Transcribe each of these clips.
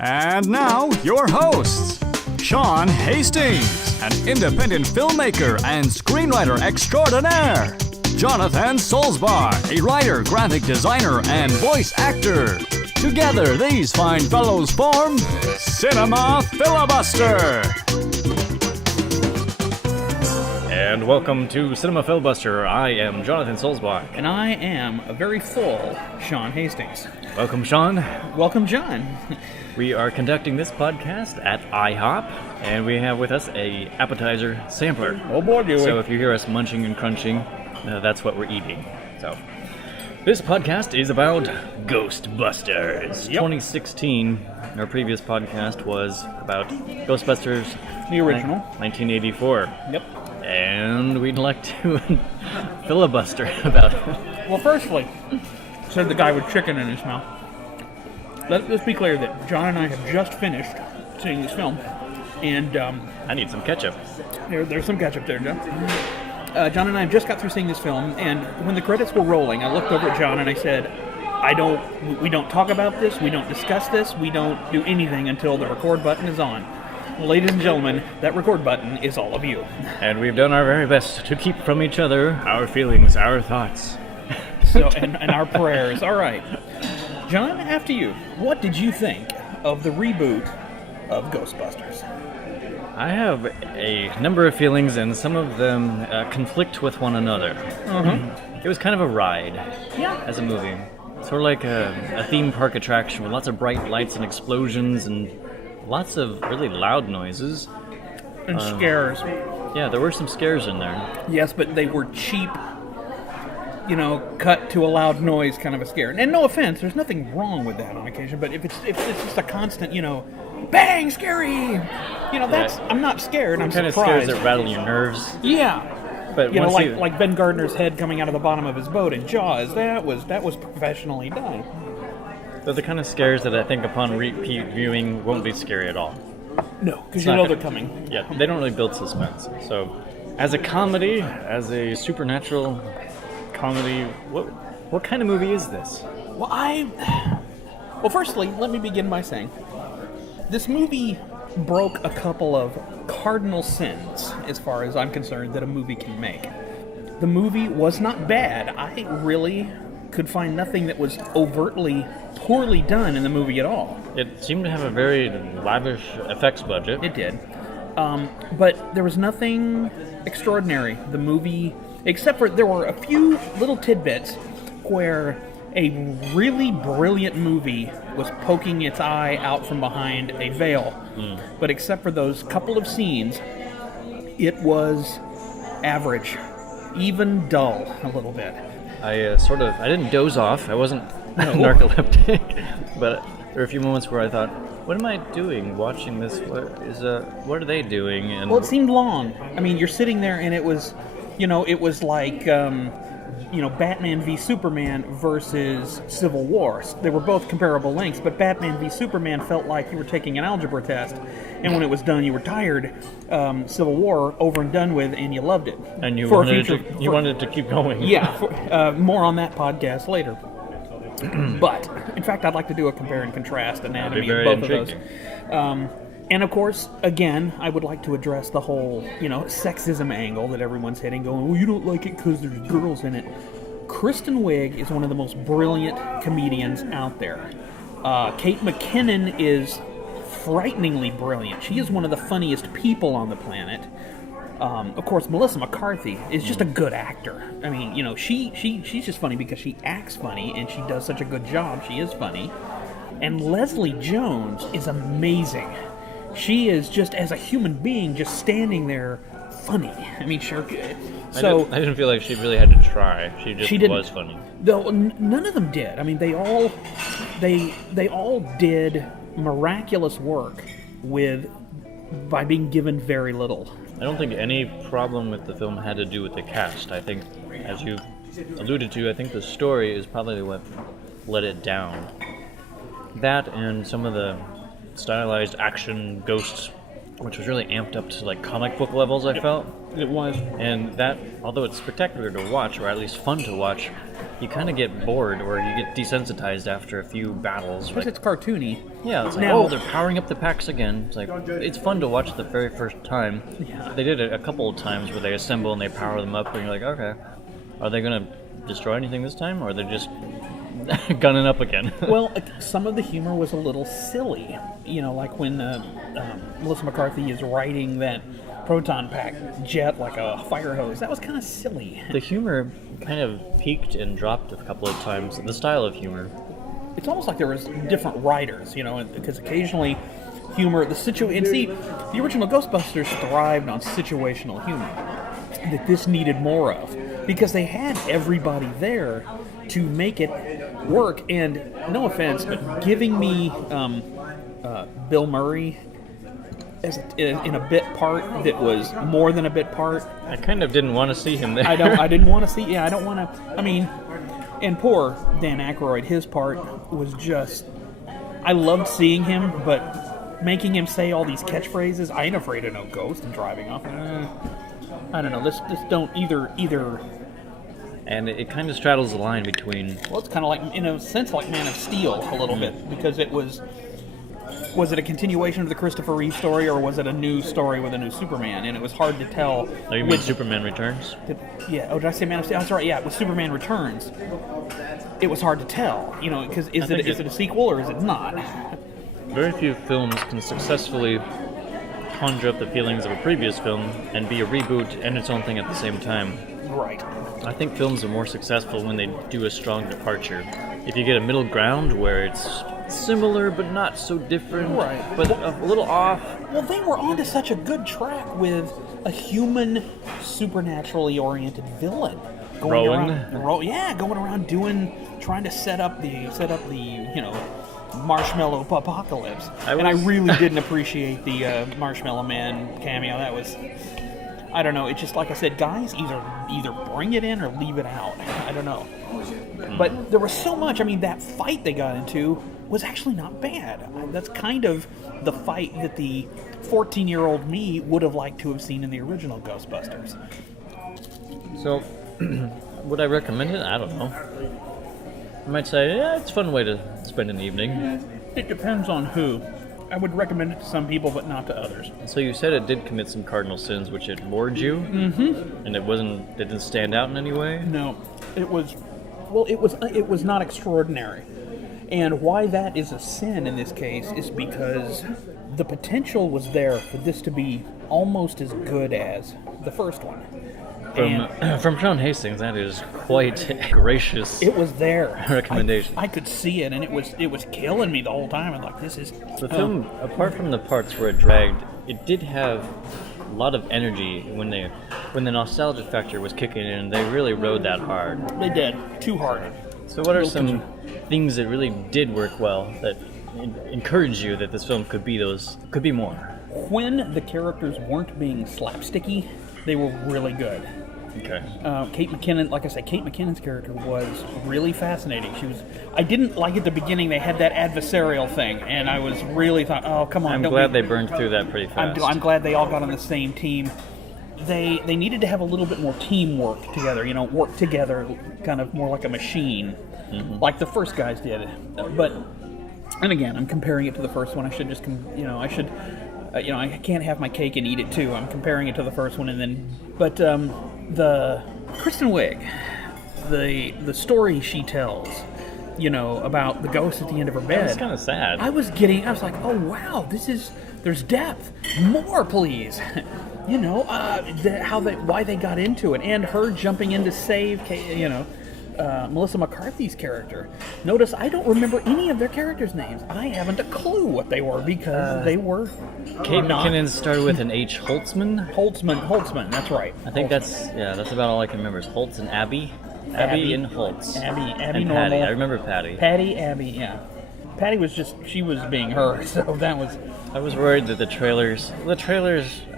And now, your hosts, Sean Hastings, an independent filmmaker and screenwriter extraordinaire, Jonathan Solzbar, a writer, graphic designer, and voice actor. Together, these fine fellows form Cinema Filibuster. And welcome to Cinema Filibuster. I am Jonathan Solzbar. And I am a very full Sean Hastings. Welcome, Sean. Welcome, John. We are conducting this podcast at IHOP, and we have with us a appetizer sampler. Oh boy, do we. So if you hear us munching and crunching, that's what we're eating. So this podcast is about Ghostbusters. 2016. Our previous podcast was about Ghostbusters. The original. 1984. Yep. And we'd like to filibuster about it. Well, firstly, said the guy with chicken in his mouth. Let's be clear that John and I have just finished seeing this film, and I need some ketchup. There's some ketchup there, John. John and I have just got through seeing this film, and when the credits were rolling, I looked over at John and I said, we don't talk about this, we don't discuss this, we don't do anything until the record button is on. Ladies and gentlemen, that record button is all of you. And we've done our very best to keep from each other our feelings, our thoughts. And our prayers. All right. John, after you, what did you think of the reboot of Ghostbusters? I have a number of feelings, and some of them conflict with one another. It was kind of a ride as a movie. Sort of like a theme park attraction with lots of bright lights and explosions and lots of really loud noises. And scares. Yeah, there were some scares in there. Yes, but they were cheap, cut to a loud noise kind of a scare. And no offense, there's nothing wrong with that on occasion, but if it's just a constant, bang, scary, that's, I'm not scared, I'm surprised. Kind of scares that rattle your nerves. Yeah. But like Ben Gardner's head coming out of the bottom of his boat in Jaws, that was professionally done. They're the kind of scares that I think upon repeat viewing won't be scary at all. No, because they're coming. Yeah, they don't really build suspense. So, as a comedy, as a supernatural comedy, what kind of movie is this? Well, firstly, let me begin by saying, this movie broke a couple of cardinal sins, as far as I'm concerned, that a movie can make. The movie was not bad. I really could find nothing that was overtly poorly done in the movie at all. It seemed to have a very lavish effects budget. It did. But there was nothing extraordinary. The movie, except for there were a few little tidbits where a really brilliant movie was poking its eye out from behind a veil. But except for those couple of scenes, it was average, even dull a little bit. I didn't doze off. I wasn't narcoleptic, but there were a few moments where I thought, what am I doing watching this? What are they doing? And it seemed long. I mean, you're sitting there and it was like, Batman v Superman versus Civil War. They were both comparable lengths, but Batman v Superman felt like you were taking an algebra test, and when it was done, you were tired. Civil War, over and done with, and you loved it. And you wanted it to keep going. Yeah, more on that podcast later. But, in fact, I'd like to do a compare and contrast anatomy of both of those. And of course, again, I would like to address the whole, sexism angle that everyone's hitting, going, well, you don't like it because there's girls in it. Kristen Wiig is one of the most brilliant comedians out there. Kate McKinnon is frighteningly brilliant. She is one of the funniest people on the planet. Of course, Melissa McCarthy is just a good actor. I mean, she's just funny because she acts funny, and she does such a good job. She is funny. And Leslie Jones is amazing. She is just, as a human being, just standing there funny. I mean, sure. So I didn't feel like she really had to try. She was funny. Though none of them did. I mean, they all did miraculous work by being given very little. I don't think any problem with the film had to do with the cast. I think, as you alluded to, I think the story is probably what let it down. That and some of the stylized action ghosts, which was really amped up to like comic book levels, I felt. It was. And that, although it's spectacular to watch, or at least fun to watch, you kind of get bored or you get desensitized after a few battles. Because it's cartoony. Yeah, it's like, Now, they're powering up the packs again. It's like, it's fun to watch the very first time. Yeah. They did it a couple of times where they assemble and they power them up, and you're like, okay, are they going to destroy anything this time, or are they just gunning up again? Well, some of the humor was a little silly. You know, like when Melissa McCarthy is riding that proton pack jet like a fire hose. That was kind of silly. The humor kind of peaked and dropped a couple of times. The style of humor. It's almost like there was different writers, you know, because occasionally humor, the original Ghostbusters thrived on situational humor that this needed more of, because they had everybody there to make it work. And no offense, but giving me Bill Murray in a bit part that was more than a bit part. I kind of didn't want to see him there. I didn't want to see. Yeah, I don't want to. I mean, and poor Dan Aykroyd, his part was just. I loved seeing him, but making him say all these catchphrases. I ain't afraid of no ghost and driving off. I don't know. This don't either. And it kind of straddles the line between. Well, it's kind of like, in a sense, like Man of Steel a little bit, because it was. Was it a continuation of the Christopher Reeve story, or was it a new story with a new Superman? And it was hard to tell. Oh, you mean Superman Returns? Did I say Man of Steel? That's right, yeah, with Superman Returns. It was hard to tell, you know, because is it a sequel or is it not? Very few films can successfully conjure up the feelings of a previous film and be a reboot and its own thing at the same time. Right. I think films are more successful when they do a strong departure. If you get a middle ground where it's similar but not so different, right, but a little off. Well, they were onto such a good track with a human, supernaturally oriented villain going around trying to set up the Marshmallow Apocalypse. I really didn't appreciate the Marshmallow Man cameo. That was, I don't know. It's just like I said, guys, either bring it in or leave it out. I don't know. But there was so much. I mean, that fight they got into was actually not bad. That's kind of the fight that the 14-year-old me would have liked to have seen in the original Ghostbusters. So, would I recommend it? I don't know. I might say, yeah, it's a fun way to spend an evening. It depends on who. I would recommend it to some people, but not to others. So you said it did commit some cardinal sins, which it bored you? Mm-hmm. And it didn't stand out in any way? No. It was not extraordinary. And why that is a sin in this case is because the potential was there for this to be almost as good as the first one. From Sean Hastings, that is quite a gracious. It was there. Recommendation. I could see it, and it was killing me the whole time. I'm like, this is the film. Apart from the parts where it dragged, it did have a lot of energy when the nostalgia factor was kicking in. They really rode that hard. They did too hard. So, what are some things that really did work well that encouraged you that this film could be more? When the characters weren't being slapsticky, they were really good. Okay. Kate McKinnon, like I said, Kate McKinnon's character was really fascinating. I didn't like at the beginning they had that adversarial thing, and I was really thought, oh, come on. I'm glad they burned through that pretty fast. I'm glad they all got on the same team. They needed to have a little bit more teamwork together, work together kind of more like a machine, like the first guys did. And again, I'm comparing it to the first one. I should just, I can't have my cake and eat it too. I'm comparing it to the first one, but the Kristen Wiig, the story she tells, about the ghost at the end of her bed. That's kind of sad. I was like, oh wow, there's depth. More, please. Why they got into it, and her jumping in to save, Melissa McCarthy's character. Notice I don't remember any of their characters' names. I haven't a clue what they were because they were. Kate McKinnon started with an H. Holtzman. Holtzman. That's right. I think that's about all I can remember. Is Holtz and Abby. Abby and Holtz. Abby and normal. Patty. I remember Patty. Patty, Abby. Yeah. Patty was she was being her. So that was. I was worried that the trailers,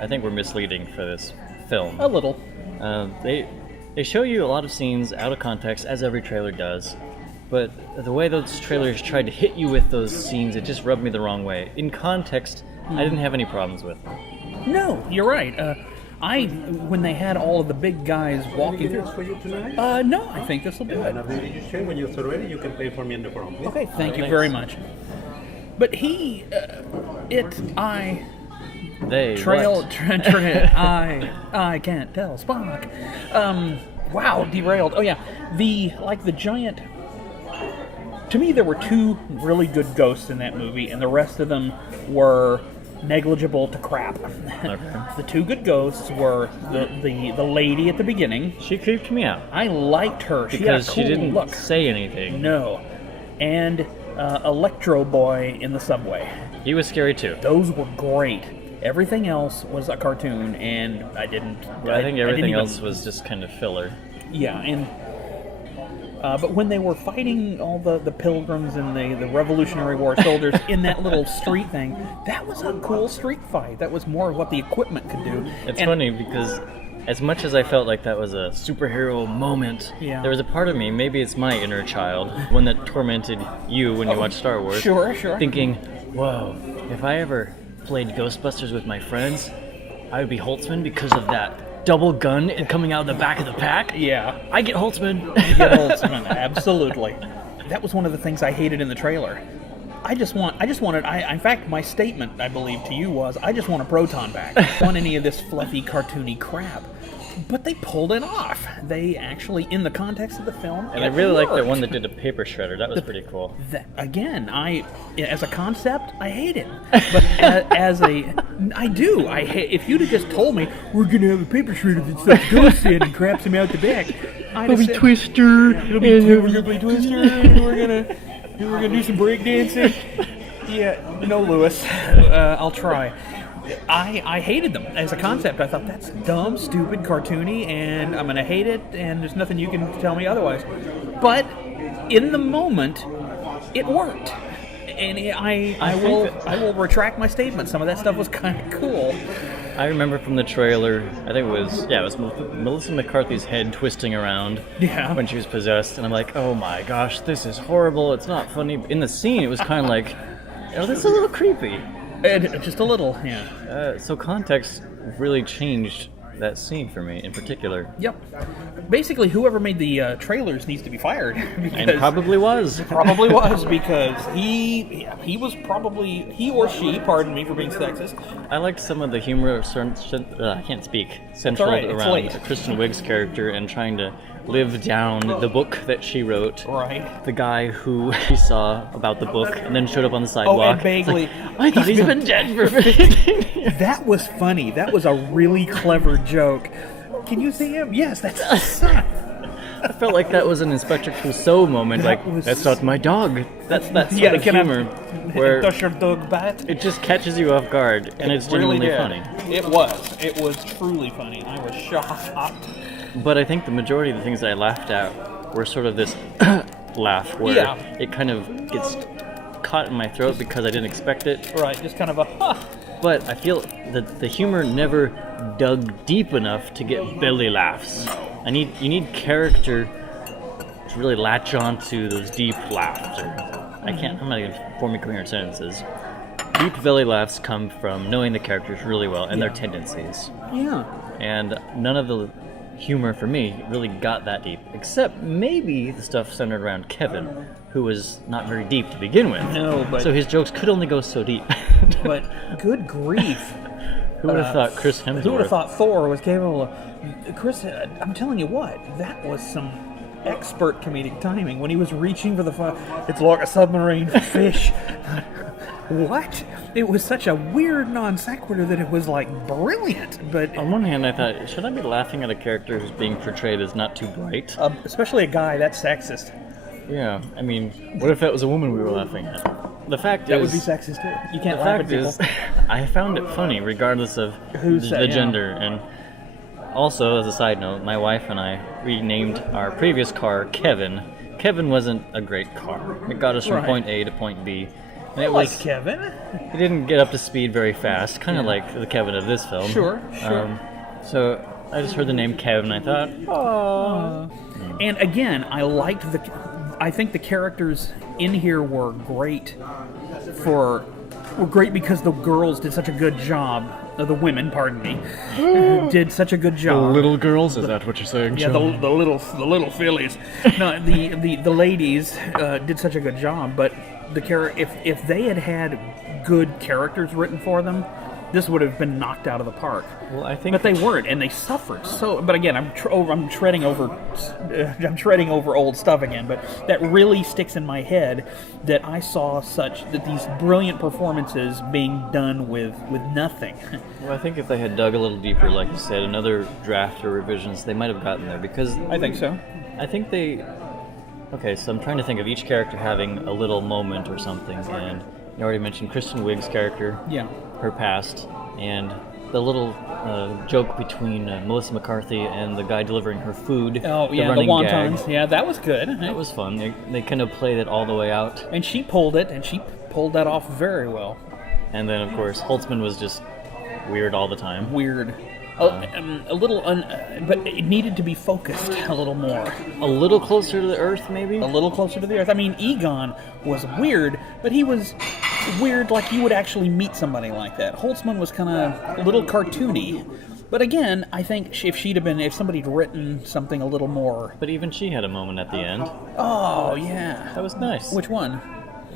I think, were misleading for this film. A little. They show you a lot of scenes out of context, as every trailer does, but the way those trailers tried to hit you with those scenes, it just rubbed me the wrong way. In context, I didn't have any problems with them. No, you're right. when they had all of the big guys walking through. For you tonight? No, I think this will do it. When you're ready, you can pay for me in the front. Please. Okay, thank you very much. But They. I can't tell Spock. Wow, derailed. Oh yeah, the giant. To me, there were two really good ghosts in that movie, and the rest of them were negligible to crap. Okay. The two good ghosts were the lady at the beginning. She creeped me out. I liked her Because she didn't look. say anything. No, and Electro Boy in the subway. He was scary too. Those were great. Everything else was a cartoon, and I didn't. I think everything else was just kind of filler. Yeah, and but when they were fighting all the pilgrims and the Revolutionary War soldiers in that little street thing, that was a cool street fight. That was more of what the equipment could do. It's funny because as much as I felt like that was a superhero moment, Yeah. there was a part of me, maybe it's my inner child, one that tormented you when you watched Star Wars. Sure. Thinking, whoa, if I ever played Ghostbusters with my friends, I would be Holtzman because of that double gun and coming out of the back of the pack. Yeah. I get Holtzman. Absolutely. That was one of the things I hated in the trailer. In fact, my statement, I believe, to you was, I just want a proton back. I don't want any of this fluffy, cartoony crap. But they pulled it off. They actually, in the context of the film, And I really liked the one that did a paper shredder. That was pretty cool. As a concept, I hate it. But I do. I hate. If you'd have just told me we're gonna have a paper shredder that stuffs ghosts in and craps him out the back, I'd have said, Twister. we're gonna play Twister. And we're gonna do some breakdancing. Yeah, no, Lewis. I'll try. I hated them as a concept. I thought that's dumb, stupid, cartoony, and I'm gonna hate it. And there's nothing you can tell me otherwise. But in the moment, it worked, and I will retract my statement. Some of that stuff was kind of cool. I remember from the trailer, I think it was Melissa McCarthy's head twisting around when she was possessed, and I'm like, oh my gosh, this is horrible. It's not funny. In the scene, it was kind of like, this is a little creepy. Just a little, yeah. So context really changed that scene for me in particular. Yep. Basically, whoever made the trailers needs to be fired. And probably was. Probably was, because he or she, pardon me for being sexist. I liked some of the humor, I can't speak, centered around Kristen Wiig's character and trying to live down the book that she wrote. Right. The guy who we saw about the book and then showed up on the sidewalk. Oh, and Bagley. I thought he's been dead for 15 years. That was funny. That was a really clever joke. Can you see him? Yes, that's his son. I felt like that was an Inspector Clouseau moment. That's not my dog. That's sort of humor where does your dog bite? it just catches you off guard, and it's genuinely funny. It was truly funny. I was shocked. But I think the majority of the things that I laughed at were sort of this laugh where it kind of gets caught in my throat because I didn't expect it. Right, just kind of a huh. But I feel that the humor never dug deep enough to get belly laughs. You need character to really latch on to those deep laughs. I'm not even forming coherent sentences. Deep belly laughs come from knowing the characters really well and their tendencies. Yeah. And none of the humor for me really got that deep, except maybe the stuff centered around Kevin, who was not very deep to begin with. No, but so his jokes could only go so deep. But good grief. Who would have thought Chris Hemsworth? Who would have thought Thor was capable of... Chris, I'm telling you what, that was some expert comedic timing when he was reaching for the fire. It's like a submarine fish. What? It was such a weird non sequitur that it was like brilliant. But on one hand, I thought, should I be laughing at a character who's being portrayed as not too bright? Especially a guy that's sexist. Yeah, I mean, what if that was a woman we were laughing at? The fact that is... would be sexist too. You can't laugh at people. I found it funny regardless of the gender. And also, as a side note, my wife and I renamed our previous car Kevin. Kevin wasn't a great car. It got us from point A to point B. And it was Kevin. He didn't get up to speed very fast, kind of like the Kevin of this film. Sure. So I just heard the name Kevin, and I thought, oh. And again, I think the characters in here were great for were great because the girls did such a good job. The women, pardon me, did such a good job. The little girls? Is that what you're saying, Yeah, John? the little fillies. No, the ladies did such a good job. But if they had good characters written for them, this would have been knocked out of the park. Well, I think, but they weren't, and they suffered so. But again, I'm treading over old stuff again. But that really sticks in my head that I saw these brilliant performances being done with nothing. Well, I think if they had dug a little deeper, like you said, another draft or revisions, they might have gotten there. Because I think so. I think they. Okay, so I'm trying to think of each character having a little moment or something, and you already mentioned Kristen Wiig's character. Yeah. Her past, and the little joke between Melissa McCarthy and the guy delivering her food. Oh, yeah, the running wontons. gag. Yeah, that was good. That was fun. They kind of played it all the way out. And she pulled it, and she pulled that off very well. And then, of course, Holtzman was just weird all the time. Weird. A little, but it needed to be focused a little more. A little closer to the Earth, maybe? A little closer to the Earth. I mean, Egon was weird, but he was weird like you would actually meet somebody like that. Holtzman was kind of a little cartoony. But again, I think if somebody had written something a little more... But even she had a moment at the end. Oh, yeah. That was nice. Which one?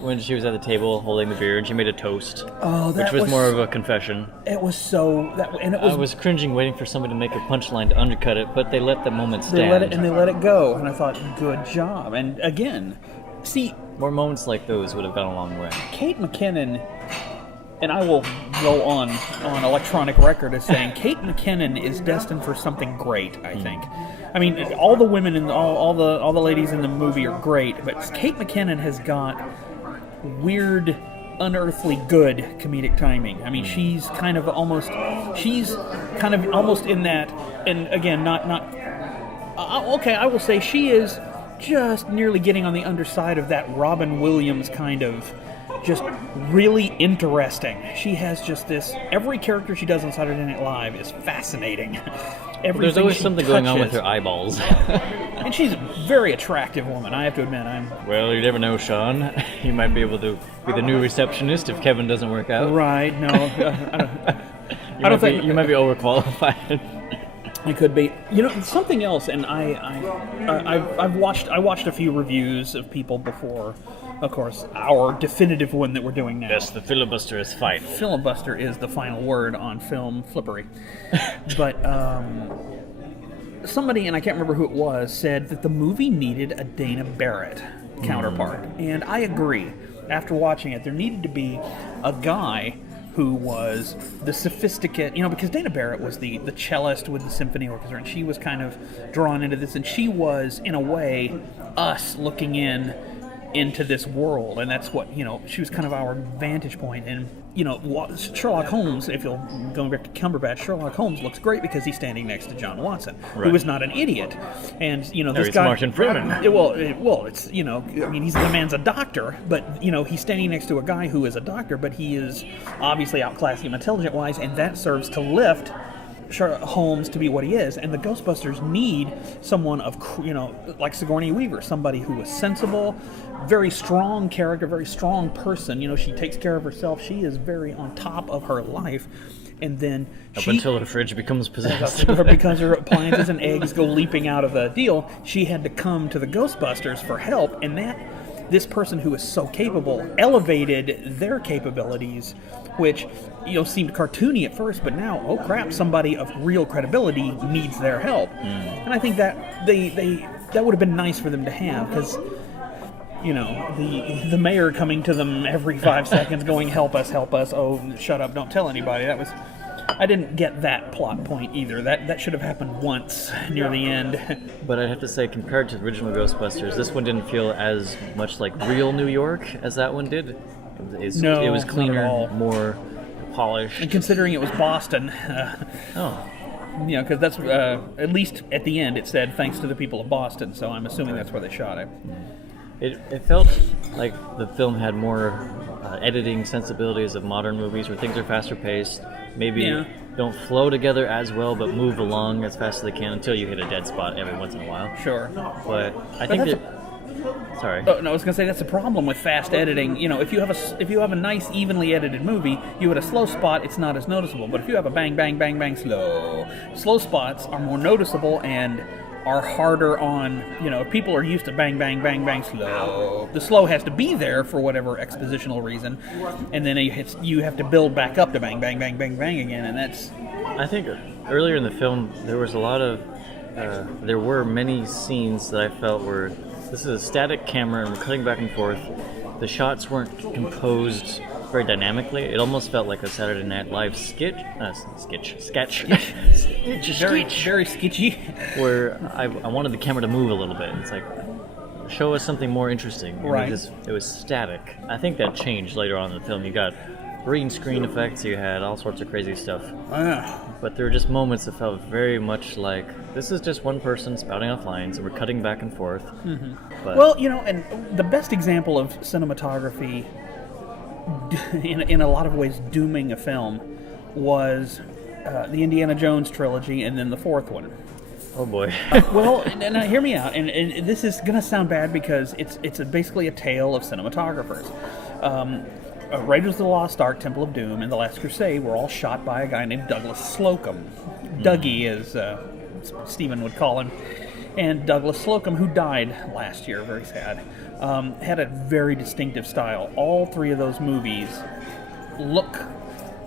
When she was at the table holding the beer and she made a toast. Oh, that which was more of a confession. It was so... I was cringing waiting for somebody to make a punchline to undercut it, but they let the moment stand. They let it go, and I thought, good job. And again, see... More moments like those would have gone a long way. Kate McKinnon, and I will go on electronic record as saying Kate McKinnon is destined for something great, I think. I mean, all the women and all the ladies in the movie are great, but Kate McKinnon has got weird, unearthly good comedic timing. I mean, she's kind of almost in that, and again, okay, I will say she is just nearly getting on the underside of that Robin Williams kind of just really interesting. She has just this, every character she does on Saturday Night Live is fascinating. There's always something going on with her eyeballs. And she's a very attractive woman, I have to admit. Well, you never know, Sean. You might be able to be the new receptionist if Kevin doesn't work out. Right, no. I don't think you might be overqualified. It could be. You know, something else, and I watched a few reviews of people before, of course, our definitive one that we're doing now. Yes, the filibuster is fine. Filibuster is the final word on film flippery. But somebody, and I can't remember who it was, said that the movie needed a Dana Barrett counterpart. And I agree. After watching it, there needed to be a guy who was the sophisticate, because Dana Barrett was the cellist with the symphony orchestra, and she was kind of drawn into this, and she was, in a way, us looking into this world, and that's what, she was kind of our vantage point. And, Sherlock Holmes, if you'll go back to Cumberbatch, Sherlock Holmes looks great because he's standing next to John Watson, who is not an idiot. And, this guy... Martin Freeman. It's, the man's a doctor, but, he's standing next to a guy who is a doctor, but he is obviously outclassing him intelligent-wise, and that serves to lift Sherlock Holmes to be what he is. And the Ghostbusters need someone of, like Sigourney Weaver, somebody who is sensible, very strong character, very strong person. She takes care of herself. She is very on top of her life. And then until her fridge becomes possessed. Because her appliances and eggs go leaping out of the deal, she had to come to the Ghostbusters for help. And this person who is so capable elevated their capabilities, which seemed cartoony at first, but now, oh crap, somebody of real credibility needs their help. And I think that that would have been nice for them to have, because the mayor coming to them every 5 seconds going, help us, oh, shut up, don't tell anybody. I didn't get that plot point either. That should have happened once near the end. But I have to say, compared to the original Ghostbusters, this one didn't feel as much like real New York as that one did. It was cleaner, more polished. And considering it was Boston, because that's at least at the end it said thanks to the people of Boston. So I'm assuming that's where they shot it. It felt like the film had more editing sensibilities of modern movies, where things are faster paced. Maybe don't flow together as well, but move along as fast as they can until you hit a dead spot every once in a while. Sure. But I think Sorry. Oh, no, I was gonna say that's the problem with fast editing. You know, if you have a nice, evenly edited movie, you hit a slow spot, it's not as noticeable. But if you have a bang, bang, bang, bang, slow spots are more noticeable and are harder on. You know, if people are used to bang, bang, bang, bang, slow, the slow has to be there for whatever expositional reason, and then you have to build back up to bang, bang, bang, bang, bang again, and that's. I think earlier in the film there was a lot of. There were many scenes that I felt were. This is a static camera and we're cutting back and forth. The shots weren't composed very dynamically. It almost felt like a Saturday Night Live sketch. Very sketchy. Where I wanted the camera to move a little bit. It's like, show us something more interesting. Right. It was static. I think that changed later on in the film. You got green screen effects, you had all sorts of crazy stuff. But there were just moments that felt very much like this is just one person spouting off lines and we're cutting back and forth. Mm-hmm. But, well, you know, and the best example of cinematography in a lot of ways dooming a film was the Indiana Jones trilogy and then the fourth one. oh boy. Well, now hear me out, and this is going to sound bad because it's basically a tale of cinematographers. Raiders of the Lost Ark, Temple of Doom, and The Last Crusade were all shot by a guy named Douglas Slocum. Dougie, as Stephen would call him. And Douglas Slocum, who died last year, very sad, had a very distinctive style. All three of those movies look...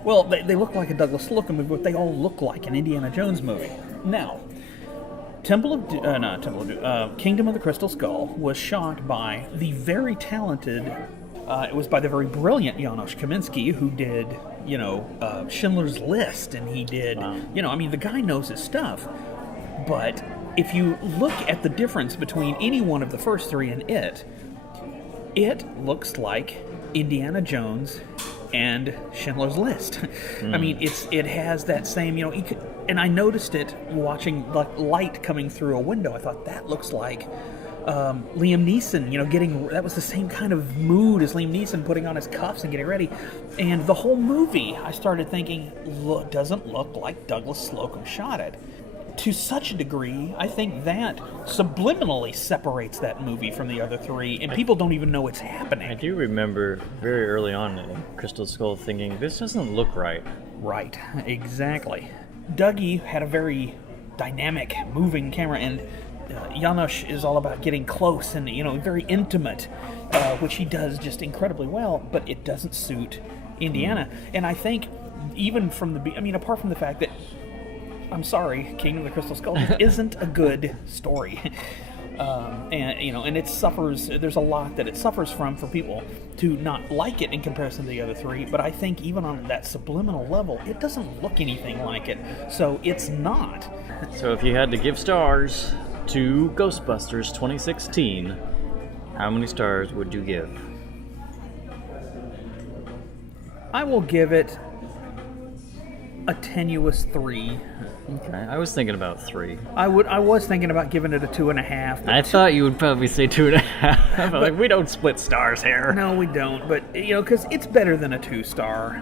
Well, they look like a Douglas Slocum movie, but they all look like an Indiana Jones movie. Now, Kingdom of the Crystal Skull was shot by the very talented... it was by the very brilliant Janusz Kaminski, who did, Schindler's List, and he did, the guy knows his stuff. But if you look at the difference between any one of the first three and it looks like Indiana Jones and Schindler's List. I mean, it has that same, and I noticed it watching light coming through a window. I thought, that looks like Liam Neeson, that was the same kind of mood as Liam Neeson putting on his cuffs and getting ready. And the whole movie, I started thinking, doesn't look like Douglas Slocum shot it. To such a degree, I think that subliminally separates that movie from the other three, and people don't even know it's happening. I do remember very early on in Crystal Skull thinking, this doesn't look right. Right, exactly. Dougie had a very dynamic, moving camera, and Janusz is all about getting close and, very intimate, which he does just incredibly well, but it doesn't suit Indiana. And I think even from apart from the fact that, I'm sorry, Kingdom of the Crystal Skull isn't a good story. And it suffers, there's a lot that it suffers from for people to not like it in comparison to the other three, but I think even on that subliminal level, it doesn't look anything like it, so it's not. So if you had to give stars to Ghostbusters 2016, how many stars would you give? I will give it a tenuous 3. Okay, I was thinking about 3. I was thinking about giving it a 2.5. I thought you would probably say 2.5. But we don't split stars here. No, we don't. But because it's better than a 2-star.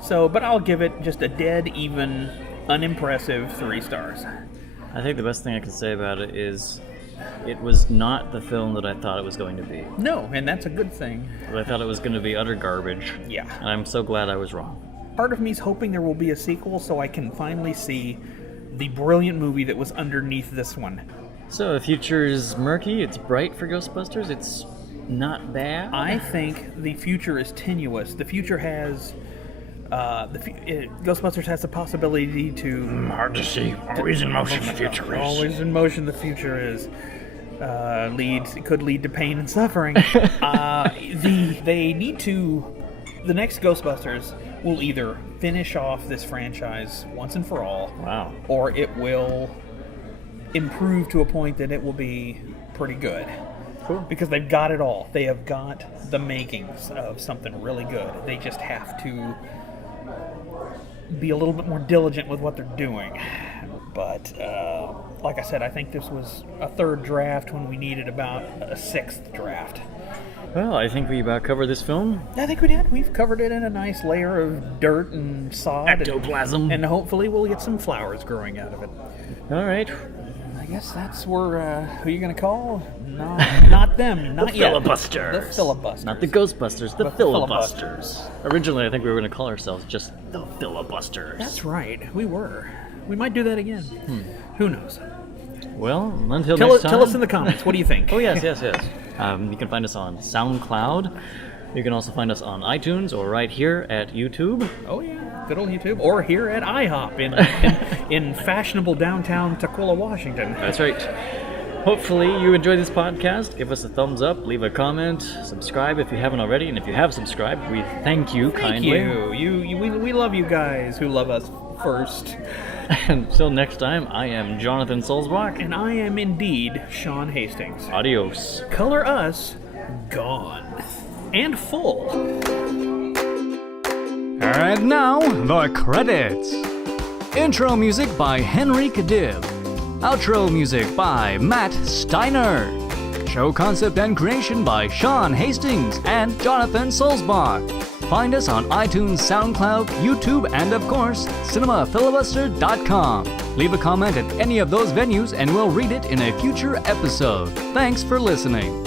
So, but I'll give it just a dead, even, unimpressive 3 stars. I think the best thing I can say about it is it was not the film that I thought it was going to be. No, and that's a good thing. I thought it was going to be utter garbage. Yeah. And I'm so glad I was wrong. Part of me is hoping there will be a sequel so I can finally see the brilliant movie that was underneath this one. So the future is murky, it's bright for Ghostbusters, it's not bad? I think the future is tenuous. The future has... Ghostbusters has the possibility to... Hard to see. Always in motion the future is. Always in motion the future is. Could lead to pain and suffering. They need to... The next Ghostbusters will either finish off this franchise once and for all. Wow. Or it will improve to a point that it will be pretty good. Cool. Because they've got it all. They have got the makings of something really good. They just have to be a little bit more diligent with what they're doing. But, like I said, I think this was a 3rd draft when we needed about a 6th draft. Well, I think we about covered this film. I think we did. We've covered it in a nice layer of dirt and sod. Ectoplasm. And hopefully we'll get some flowers growing out of it. All right. I guess that's where, who you going to call? Not them, not The yet. Filibusters. The Filibusters. Not the Ghostbusters, the The Filibusters. Originally, I think we were going to call ourselves just the Filibusters. That's right, we were. We might do that again. Who knows? Well, until next time. Tell us in the comments, what do you think? Oh, yes. You can find us on SoundCloud. You can also find us on iTunes or right here at YouTube. Oh, yeah, good old YouTube. Or here at IHOP in fashionable downtown Tukwila, Washington. That's right. Hopefully you enjoyed this podcast. Give us a thumbs up, leave a comment, subscribe if you haven't already, and if you have subscribed, we thank you kindly. Thank you. We love you guys who love us first. Until next time, I am Jonathan Solzbach. And I am indeed Sean Hastings. Adios. Color us gone. And full. And now, the credits. Intro music by Henry Kadib. Outro music by Matt Steiner. Show concept and creation by Sean Hastings and Jonathan Solzbach. Find us on iTunes, SoundCloud, YouTube, and of course, cinemafilibuster.com. Leave a comment at any of those venues and we'll read it in a future episode. Thanks for listening.